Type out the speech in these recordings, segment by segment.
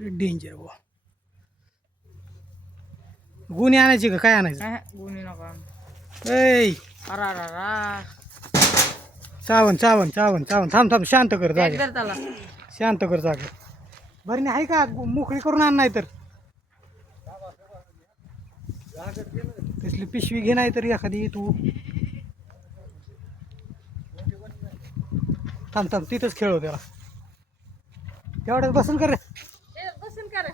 Danger बुवा. गुन्हे आणायची का काय आणायचं? गुन्हे नका. ऐ अरा चावण चावण चावण चावण थांब थांब शांत कर जागे त्याला शांत कर जागे. बरं नाही आहे का मोकळी करून आण नाही तर तसली पिशवी घे नाही तर एखादी तू थांब थांब तिथंच खेळव त्याला तेवढ्याच बसून कर रे. बसून कर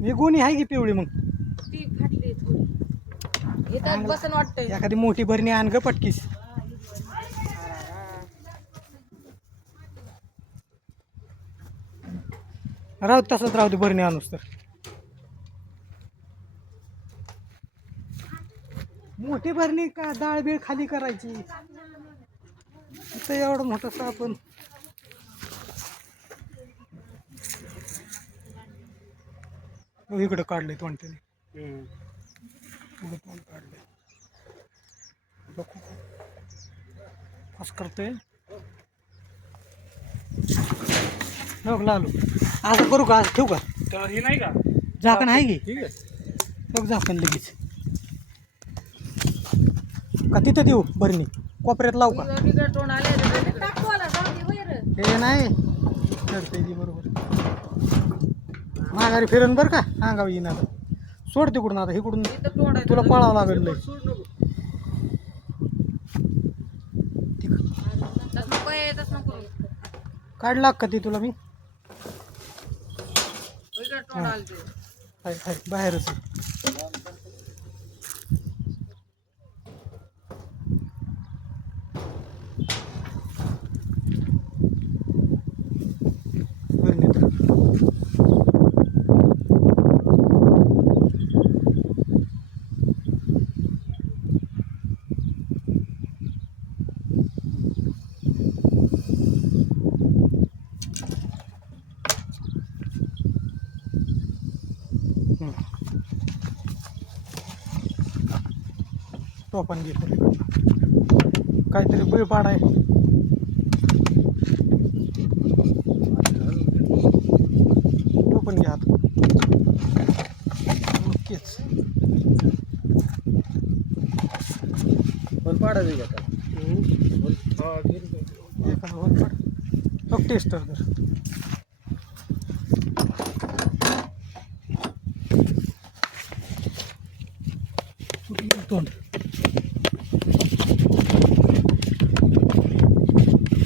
मी गुन्हे आहे की पिवळी मग ती फाटली थोडी इथं बसून वाटतंय. एखादी मोठी भरणी आण ग पटकीस. राहू तसंच राहू दे भरणी आणूस तर. मोठी भरणी का डाळ बीळ खाली करायची इथं एवढं मोठं आपण इकडं काढलंय तोंड त्याने पुढं तोंड काढलंय असं करतोय नको लालू असं करू का असं ठेवू का हे नाही का झाकण आहे की बघ झाकण लगेच का तिथं देऊ भरणी कोपऱ्यात लावू का तोंड आले हे नाही चढतंय ती बरोबर माघारी फिरून बरं का अंगावर येईन आता सोड तिकडून आता इकडून तुला पळावं लागेल लय काढला का ती तुला मी हाय हाय बाहेरच टोपण घे काहीतरी बिळ पाडाय टोपण घे हात ओकेच पाडायचं का एखादा होल पाड बघ टेस्टर तर तोंड